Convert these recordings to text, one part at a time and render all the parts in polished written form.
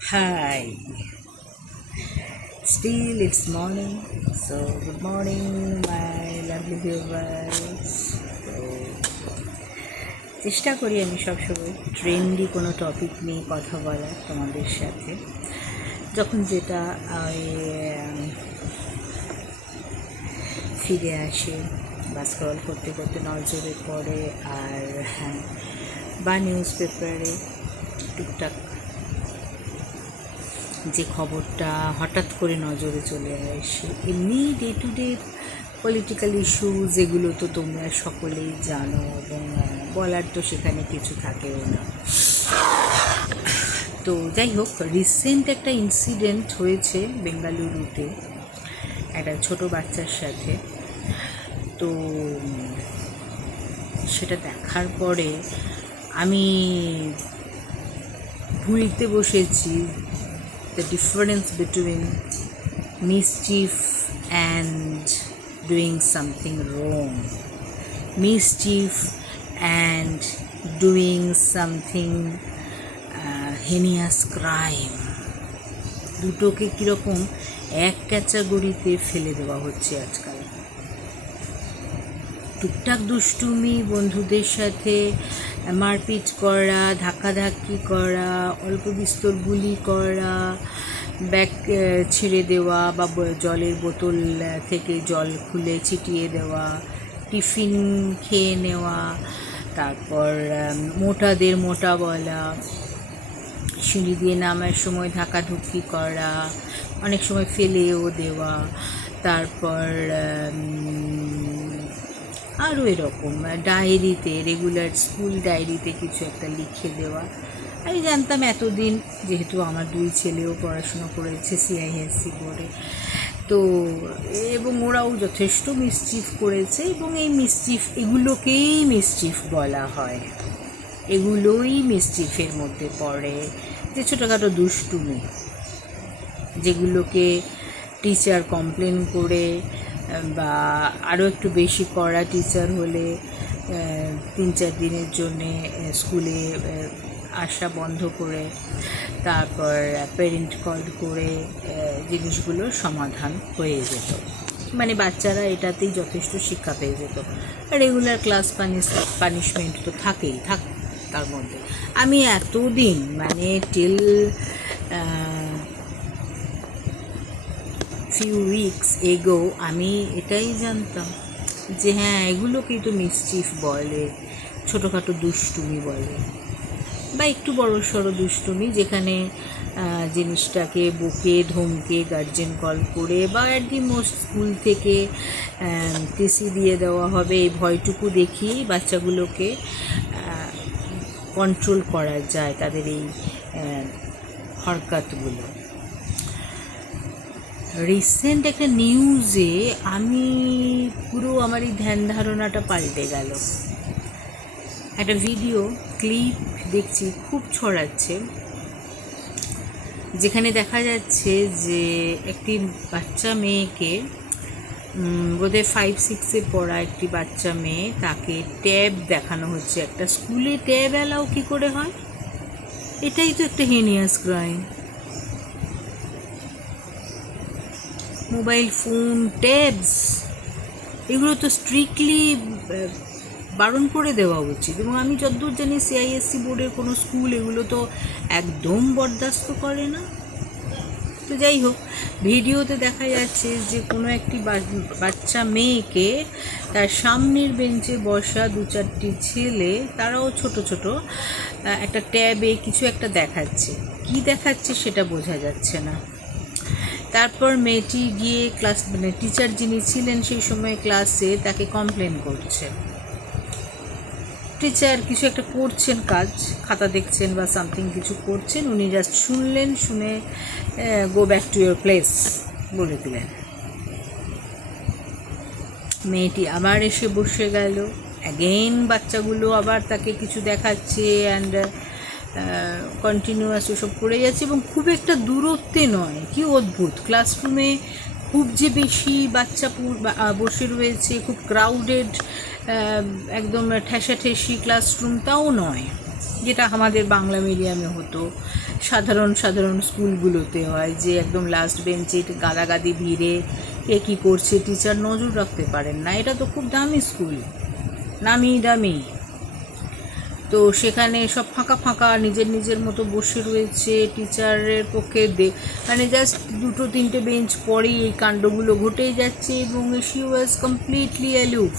Hi, still it's morning, so good morning, my lovely viewers. তো চেষ্টা করি আমি সবসময় ট্রেন্ডি কোনো টপিক নিয়ে কথা বলার তোমাদের সাথে, যখন যেটা ফিরে আসে বা স্ক্রল করতে করতে নজরে পড়ে, আর হ্যাঁ, বা নিউজ পেপারে টুকটাক যে খবরটা হঠাৎ করে নজরে চলে আসে। এমনি day to day political issue যেগুলো তো তোমরা সকলেই জানো, এবং বলার তো সেখানে কিছু থাকেও না। তো যাই হোক, রিসেন্ট একটা ইনসিডেন্ট হয়েছে বেঙ্গালুরুতে একটা ছোট বাচ্চার সাথে। তো সেটা দেখার পরে আমি ভুলতে বসেছি the difference between mischief and doing something wrong, mischief and doing something heinous crime, দুটোকে কীরকম এক ক্যাটাগরিতে ফেলে দেওয়া হচ্ছে আজকাল। টুকটাক দুষ্টুমি, বন্ধুদের সাথে মারপিট করা, ধাক্কাধাক্কি করা, অল্প বিস্তর গুলি করা, ব্যাগ ছেড়ে দেওয়া বা জলের বোতল থেকে জল খুলে ছিটিয়ে দেওয়া, টিফিন খেয়ে নেওয়া, তারপর মোটাদের মোটা বলা, সিঁড়ি দিয়ে নামার সময় ধাক্কাধুক্কি করা, অনেক সময় ফেলেও দেওয়া, তারপর আরও এরকম ডায়েরিতে, রেগুলার স্কুল ডায়েরিতে কিছু একটা লিখে দেওয়া। আমি জানতাম এতদিন, যেহেতু আমার দুই ছেলেও পড়াশুনো করেছে সিআইএসসি বোর্ডে, তো এবং ওরাও যথেষ্ট মিসচিফ করেছে, এবং এই মিসচিফ এগুলোকেই মিসচিফ বলা হয়, এগুলোই মিসচিফের মধ্যে পড়ে। যে ছোটোখাটো দুষ্টুমি যেগুলোকে টিচার কমপ্লেন করে বা আরও একটু বেশি কড়া টিচার হলে 3-4 দিনের জন্যে স্কুলে আসা বন্ধ করে, তারপর প্যারেন্ট কল করে জিনিসগুলোর সমাধান হয়ে যেত। মানে বাচ্চারা এটাতেই যথেষ্ট শিক্ষা পেয়ে যেত। রেগুলার ক্লাস পানিশমেন্ট তো থাকেই তার মধ্যে। আমি এতদিন মানে টিল ফিউ উইকস এগো আমি এটাই জানতাম যে হ্যাঁ, এগুলোকেই তো মিসচিফ বলে, ছোটোখাটো দুষ্টুমি বলে, বা একটু বড়সড় দুষ্টুমি, যেখানে জিনিসটাকে বকে ধমকে গার্জেন কল করে বা অ্যাট দি মোস্ট স্কুল থেকে টিসি দিয়ে দেওয়া হবে, এই ভয়টুকু দেখিয়েই বাচ্চাগুলোকে কন্ট্রোল করা যায় তাদের এই হরকতগুলো। রিসেন্ট একটা নিউজে আমি পুরো আমার এই ধ্যান ধারণাটা পাল্টে গেল। একটা ভিডিও ক্লিপ দেখছি, খুব ছড়াচ্ছে, যেখানে দেখা যাচ্ছে যে একটি বাচ্চা মেয়েকে, বোধহয় 5-6-এ পড়া একটি বাচ্চা মেয়ে, তাকে ট্যাব দেখানো হচ্ছে। একটা স্কুলে ট্যাব অ্যালাউ কী করে হয়? এটাই তো একটা heinous crime. Mobile phone, tabs, এগুলো তো স্ট্রিক্টলি বারণ করে দেওয়া উচিত, এবং আমি যতদূর জানি সিআইএসসি বোর্ডের কোনো স্কুল এগুলো তো একদম বরদাস্ত করে না। তো যাই হোক, ভিডিওতে দেখা যাচ্ছে যে কোনো একটি বাচ্চা মেয়েকে তার সামনের বেঞ্চে বসা 2-4টি ছেলে, তারাও ছোট ছোট, একটা ট্যাবে কিছু একটা দেখাচ্ছে। কি দেখাচ্ছে সেটা বোঝা যাচ্ছে না। তারপর মেয়েটি গিয়ে ক্লাস, মানে টিচার যিনি ছিলেন সেই সময় ক্লাসে, তাকে কমপ্লেন করছে। টিচার কিছু একটা করছেন, কাজ খাতা দেখছেন বা সামথিং কিছু করছেন, উনি জাস্ট শুনলেন, শুনে go back to your place বলে দিলেন। মেয়েটি আবার এসে বসে গেল, অ্যাগেইন বাচ্চাগুলো আবার তাকে কিছু দেখাচ্ছে, অ্যান্ড কন্টিনিউয়াস ওসব করে যাচ্ছে, এবং খুব একটা দূরত্বে নয়। কি অদ্ভুত! ক্লাসরুমে খুব যে বেশি বাচ্চা বসে রয়েছে, খুব ক্রাউডেড, একদম ঠেসাঠেসি ক্লাসরুম, তাও নয়। যেটা আমাদের বাংলা মিডিয়ামে হতো, সাধারণ সাধারণ স্কুলগুলোতে হয়, যে একদম লাস্ট বেঞ্চে গাদাগাদি ভিড়ে কে কী করছে টিচার নজর রাখতে পারেন না। এটা তো খুব দামি স্কুল, নামি দামি, তো সেখানে সব ফাঁকা ফাঁকা নিজের নিজের মতো বসে রয়েছে। টিচারের পক্ষে মানে জাস্ট 2-3টে বেঞ্চ পরেই এই কাণ্ডগুলো ঘটেই যাচ্ছে, এবং শি ওয়াজ কমপ্লিটলি অ্যালুফ।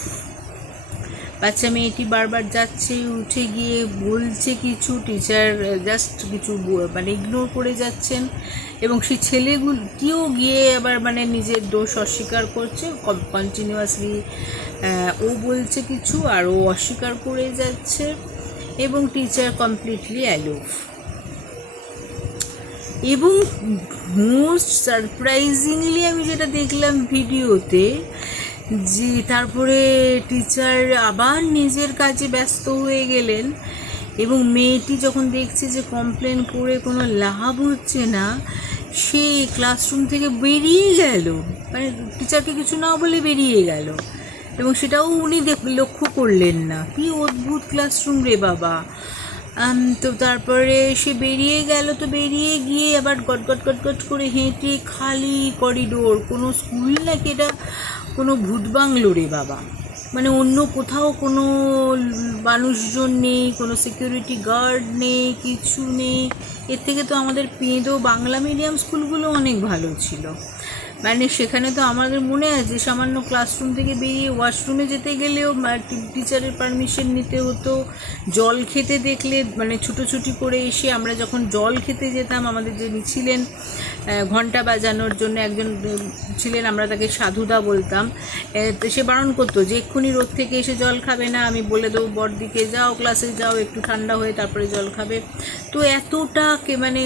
বাচ্চা মেয়েটি বারবার যাচ্ছে, উঠে গিয়ে বলছে কিছু, টিচার জাস্ট কিছু মানে ইগনোর করে যাচ্ছেন, এবং সেই ছেলেগুলোটিও গিয়ে আবার মানে নিজের দোষ অস্বীকার করছে কন্টিনিউয়াসলি। ও বলছে কিছু আর ও অস্বীকার করে যাচ্ছে, এবং টিচার কমপ্লিটলি অ্যালুফ। এবং মোস্ট সারপ্রাইজিংলি আমি যেটা দেখলাম ভিডিওতে, যে তারপরে টিচার আবার নিজের কাজে ব্যস্ত হয়ে গেলেন, এবং মেয়েটি যখন দেখছে যে কমপ্লেন করে কোনো লাভ হচ্ছে না, সে ক্লাসরুম থেকে বেরিয়ে গেল, মানে টিচারকে কিছু না বলে বেরিয়ে গেল, এবং সেটাও উনি লক্ষ্য করলেন না। কি অদ্ভুত ক্লাসরুম রে বাবা। তো তারপরে সে বেরিয়ে গেল, তো বেরিয়ে গিয়ে আবার গট করে হেঁটে খালি করিডোর, কোনো স্কুল নাকি এটা কোনো ভূত বাংলো রে বাবা, মানে অন্য কোথাও কোনো মানুষজন নেই, কোনো সিকিউরিটি গার্ড নেই, কিছু নেই। এর থেকে তো আমাদের পেঁদো বাংলা মিডিয়াম স্কুলগুলো অনেক ভালো ছিল। মানে সেখানে তো আমাদের মনে আছে সামান্য ক্লাসরুম থেকে বেরিয়ে ওয়াশরুমে যেতে গেলেও টিচারের পারমিশন নিতে হতো। জল খেতে দেখলে মানে ছুটোছুটি করে এসে আমরা যখন জল খেতে যেতাম, আমাদের যিনি ছিলেন ঘন্টা বাজানোর জন্য একজন ছিলেন, আমরা তাকে সাধুদা বলতাম, সে বারণ করতো যে এক্ষুনি রোদ থেকে এসে জল খাবে না, আমি বলে দেবো বড়দিকে যাও, ক্লাসে যাও, একটু ঠান্ডা হয়ে তারপরে জল খাবে। তো এতটা মানে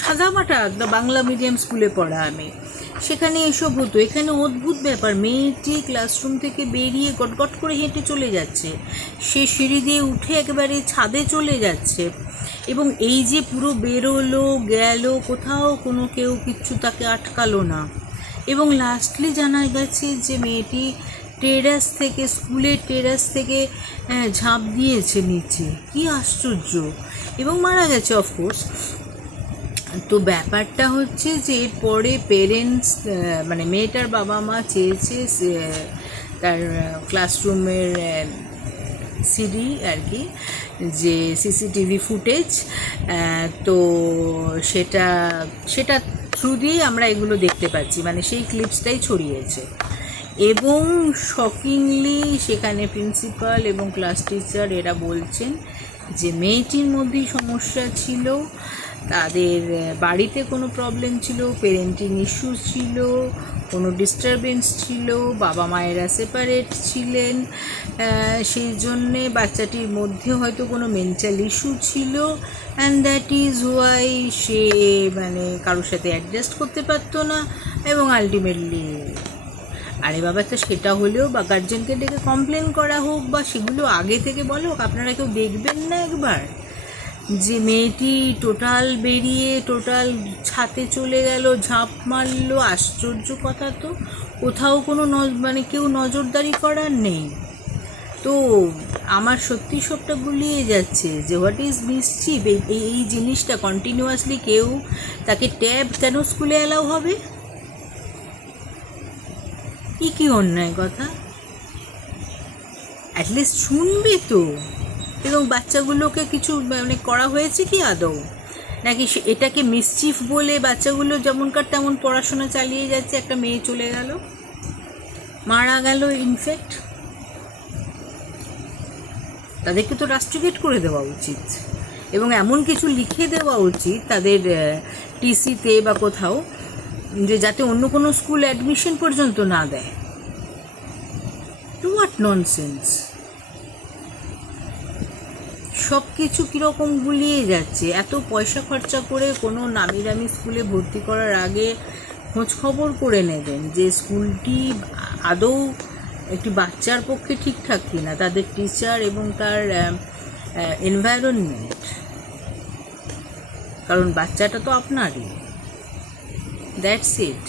সাদামাটা একদম বাংলা মিডিয়াম স্কুলে পড়া আমি, সেখানে এসব হতো। এখানে অদ্ভুত ব্যাপার, মেয়েটি ক্লাসরুম থেকে বেরিয়ে গটগট করে হেঁটে চলে যাচ্ছে, সে সিঁড়ি দিয়ে উঠে একেবারে ছাদে চলে যাচ্ছে, এবং এই যে পুরো বেরোলো গেল, কোথাও কোনো কেউ কিচ্ছু তাকে আটকালো না। এবং লাস্টলি জানা গেছে যে মেয়েটি টেরাস থেকে, স্কুলের টেরাস থেকে ঝাঁপ দিয়েছে নিচে। কি আশ্চর্য! এবং মারা গেছে অফকোর্স। তো ব্যাপারটা হচ্ছে যে এরপরে পেরেন্টস মানে মেয়েটার বাবা মা চেয়েছে তার ক্লাসরুমের সিডি আর কি, যে সিসিটিভি ফুটেজ, তো সেটা থ্রু দিয়ে আমরা এগুলো দেখতে পাচ্ছি, মানে সেই ক্লিপসটাই ছড়িয়েছে। এবং শকিংলি সেখানে প্রিন্সিপাল এবং ক্লাস টিচার এরা বলছেন যে মেয়েটির মধ্যেই সমস্যা ছিল, তাদের বাড়িতে কোনো প্রবলেম ছিল, পেরেন্টিং ইস্যু ছিল, কোনো ডিস্টারবেন্স ছিল, বাবা মায়েরা সেপারেট ছিলেন, সেই জন্যে বাচ্চাটির মধ্যে হয়তো কোনো মেন্টাল ইস্যু ছিল, অ্যান্ড দ্যাট ইজ ওয়াই সে মানে কারোর সাথে অ্যাডজাস্ট করতে পারতো না, এবং আলটিমেটলি আরে বাবা, তো সেটা হলেও বা গার্জেনকে ডেকে কমপ্লেন করা হোক, বা সেগুলো আগে থেকে বলো, আপনারা কেউ দেখবেন না একবার যে মেয়েটি টোটাল বেরিয়ে টোটাল ছাতে চলে গেল, ঝাঁপ মারলো? আশ্চর্য কথা তো, কোথাও কোনো মানে কেউ নজরদারি করার নেই। তো আমার সত্যি সবটা গুলিয়ে যাচ্ছে যে হোয়াট ইজ মিসচিভ, এই জিনিসটা কন্টিনিউয়াসলি কেউ তাকে ট্যাব কেন স্কুলে অ্যালাউ হবে? কি অন্যায় কথা, অ্যাটলিস্ট শুনবে তো। এবং বাচ্চাগুলোকে কিছু মানে করা হয়েছে কি আদৌ, নাকি এটাকে মিসচিফ বলে বাচ্চাগুলো যেমনকার তেমন পড়াশোনা চালিয়ে যাচ্ছে? একটা মেয়ে চলে গেল, মারা গেল, ইনফ্যাক্ট তাদেরকে তো রাস্ট্রিগেট করে দেওয়া উচিত, এবং এমন কিছু লিখে দেওয়া উচিত তাদের টিসিতে বা কোথাও, যে যাতে অন্য কোনো স্কুল অ্যাডমিশন পর্যন্ত না দেয়। What nonsense! সব কিছু কীরকম গুলিয়ে যাচ্ছে। এত পয়সা খরচা করে কোনো নামি দামি স্কুলে ভর্তি করার আগে খোঁজ খবর করে নেবেন যে স্কুলটি আদৌ একটি বাচ্চার পক্ষে ঠিকঠাক কিনা, তাদের টিচার এবং তার এনভায়রনমেন্ট, কারণ বাচ্চাটা তো আপনারই। That's it.